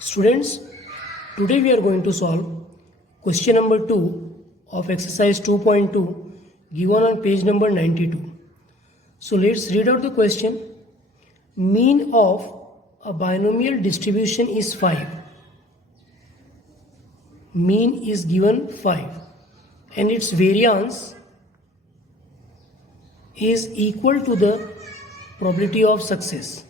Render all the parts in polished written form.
Students, today we are going to solve question number 2 of exercise 2.2 given on page number 92. So let's read out the question. Mean of a binomial distribution is 5. Mean is given 5 and its variance is equal to the probability of success.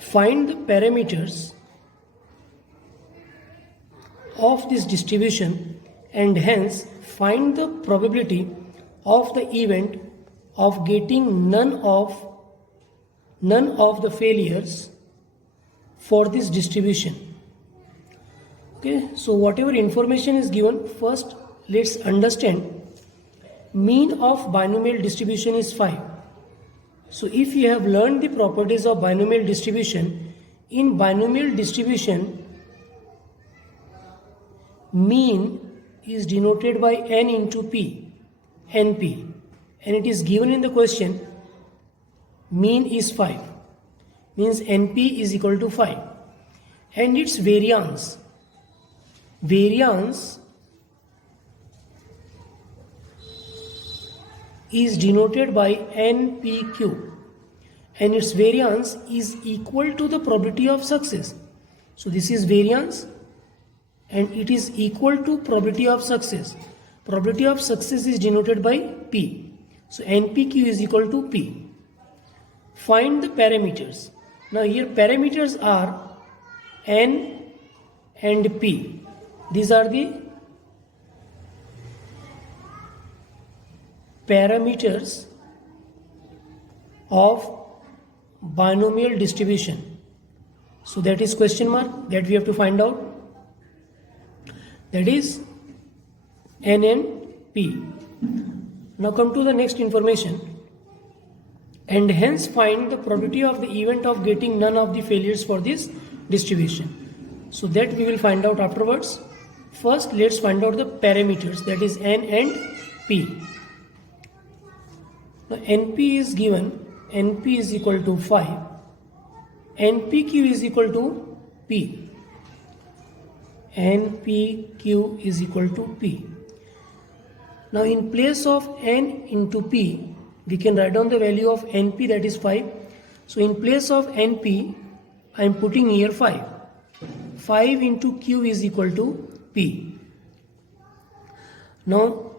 Find the parameters of this distribution and hence find the probability of the event of getting none of the failures for this distribution. Okay, so whatever information is given, first let's understand. Mean of binomial distribution is 5. So if you have learned the properties of binomial distribution, in binomial distribution, mean is denoted by n into p, np, and it is given in the question, mean is 5, means np is equal to 5, and its variance is denoted by NPQ, and its variance is equal to the probability of success. So this is variance and it is equal to probability of success. Probability of success is denoted by P. So NPQ is equal to P. Find the parameters. Now here parameters are N and P. These are the parameters of binomial distribution. So that is question mark that we have to find out. That is N and P. Now come to the next information. And hence find the probability of the event of getting none of the failures for this distribution. So that we will find out afterwards. First let's find out the parameters, that is N and P. Now NP is given, NP is equal to 5, NPQ is equal to P, NPQ is equal to P. Now in place of N into P, we can write down the value of NP, that is 5. So in place of NP, I am putting here 5. 5 into Q is equal to P. Now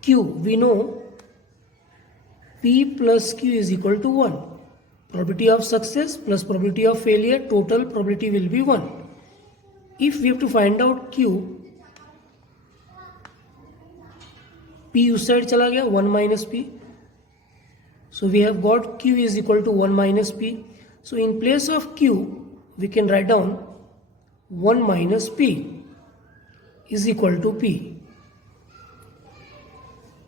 Q, we know P plus Q is equal to 1. Probability of success plus probability of failure, total probability will be 1. If we have to find out Q, P उस side चला गया, 1 minus P. So we have got Q is equal to 1 minus P. So in place of Q, we can write down 1 minus P is equal to P.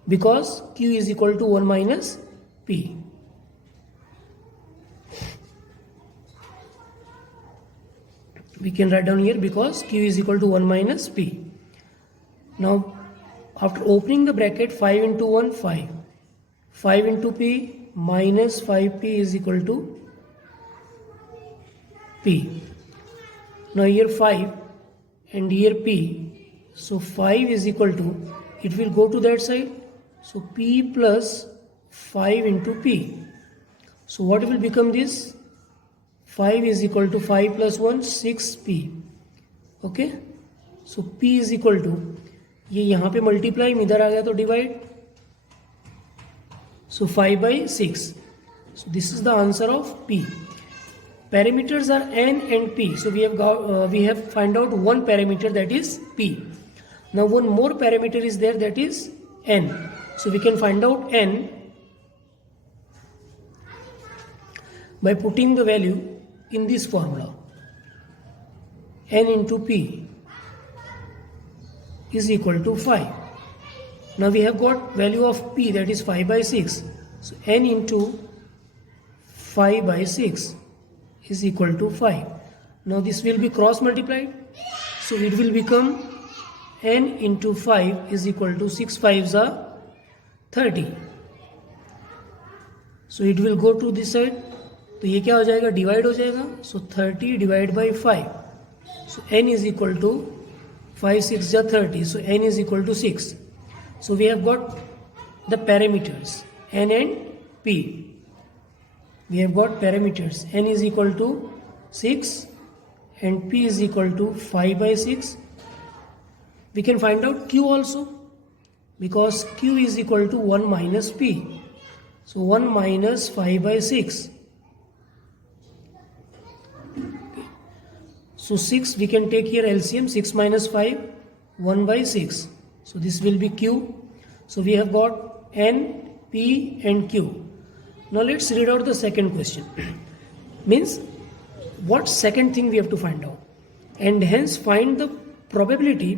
Because Q is equal to 1 minus P. We can write down here because Q is equal to 1 minus P. Now after opening the bracket, 5 into 1, 5. 5 into P minus 5P is equal to P. Now here 5 and here P. So 5 is equal to, it will go to that side. So P plus 5 into P. So what will become this? 5 is equal to 5 plus 1, 6P. Okay. So P is equal to, ये यहाँ पे multiply, इधर आ गया तो divide. So 5 by 6. So this is the answer of P. Parameters are N and P. So we have find out one parameter, that is P. Now one more parameter is there, that is N. So we can find out N by putting the value in this formula. N into P is equal to 5. Now we have got value of P, that is 5 by 6. So N into 5 by 6 is equal to 5. Now this will be cross multiplied. So it will become n into 5 is equal to 6 5s are 30. So it will go to this side. तो ये क्या हो जाएगा, divide हो जाएगा. सो 30 divide by 5. So n is equal to 5 6 जा 30. So n is equal to 6. So we have got the parameters n and p. We have got parameters n is equal to 6 and p is equal to 5 by 6. We can find out q also, because q is equal to 1 minus p. So 1 minus 5 by 6. So 6, we can take here LCM, 6 minus 5, 1 by 6. So this will be q. So we have got n, p and q. Now let's read out the second question. Means what second thing we have to find out? And hence find the probability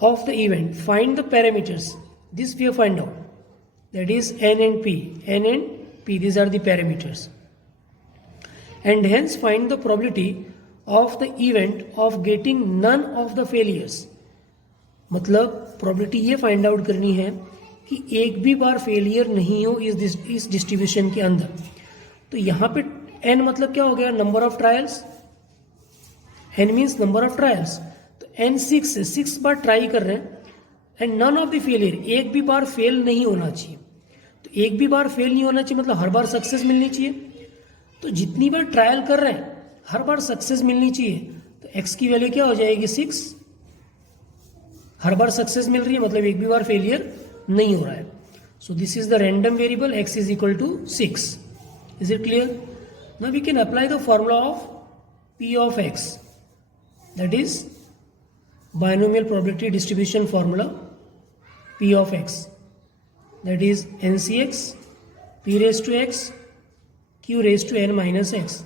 of the event. Find the parameters. This we have find out. That is n and p. N and p, these are the parameters. And hence find the probability of the event of getting none of the failures. मतलब probability ये find out करनी है कि एक भी बार failure नहीं हो इस distribution के अंदर. तो यहाँ पे n मतलब क्या हो गया, number of trials. n means number of trials. तो n 6 है, 6 बार try कर रहे हैं and none of the failure, एक भी बार fail नहीं होना चाहिए. तो एक भी बार fail नहीं होना चाहिए मतलब हर बार success मिलनी चाहिए. तो जितनी बार ट्रायल कर रहे हैं हर बार सक्सेस मिलनी चाहिए. तो x की वैल्यू क्या हो जाएगी, 6. हर बार सक्सेस मिल रही है मतलब एक भी बार फेलियर नहीं हो रहा है. So this is the random variable x is equal to 6. Is it clear? Now we can apply the formula of p of x, that is binomial probability distribution formula p of x, that is ncx p raise to x q raise to n minus x.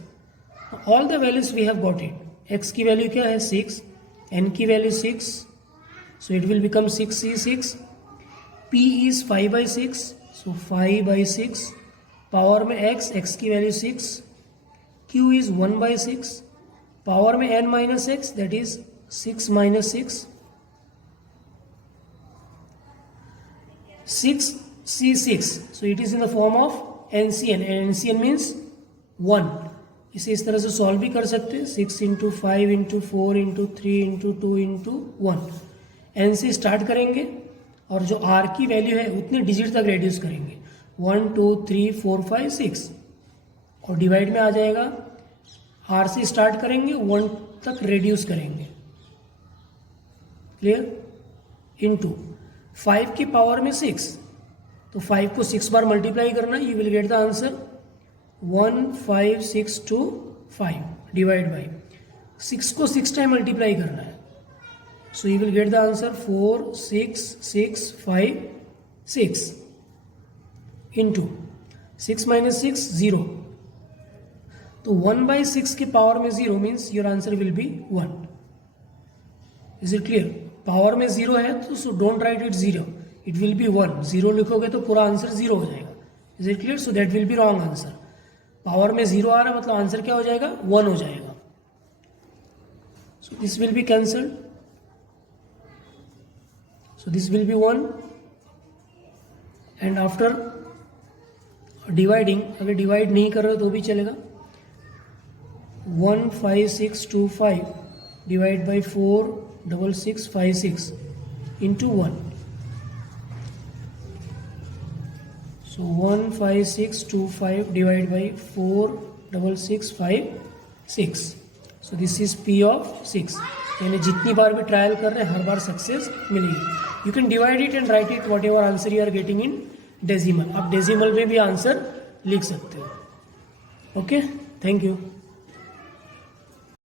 All the values we have got it. x की value क्या है, 6. n की value 6. So it will become 6c6. p is 5 by 6. So 5 by 6. Power में x की value 6. q is 1 by 6. Power में n minus x, that is 6 minus 6. 6c6. So it is in the form of NCN. And NCN means 1. इसे इस तरह से solve भी कर सकते हैं. 6 into 5 into 4 into 3 into 2 into 1. N से स्टार्ट करेंगे और जो आर की वैल्यू है उतने डिजिट तक रेड्यूस करेंगे. 1 2 3 4 5 6 और डिवाइड में आ जाएगा. आर से स्टार्ट करेंगे 1 तक रेड्यूस करेंगे. क्लियर? इंटू 5 की पावर में 6. तो 5 को 6 बार मल्टीप्लाई करना, you will get the answer 1 5 6 2 5 divide by 6 को 6 टाइम मल्टीप्लाई करना है. So you will get the answer 4 6 6 5 6 into 6 minus 6 0. तो 1 बाई 6 की पावर में 0 means your answer will be 1. Is it clear? Power में 0 है तो so don't write it 0, it will be 1. 0 लिखोगे तो पूरा आंसर 0 हो जाएगा. Is it clear? So that will be wrong answer. Power में 0 आ रहा है मतलब आंसर क्या हो जाएगा, 1 हो जाएगा. So this will be cancelled. So this will be 1. And after dividing, अगर डिवाइड नहीं कर रहे हो तो भी चलेगा. 1 5 6 2 5 divide by 4 6 6 5 6 into 1. So 1 5 6 2 5 divided by 4 6 6 5 6. So this is P of 6. यानी जितनी बार भी ट्रायल कर रहे हैं हर बार सक्सेस मिलेगी. You can divide it and write it whatever answer you are getting in decimal. आप डेसिमल में भी आंसर लिख सकते हो. Okay, thank you.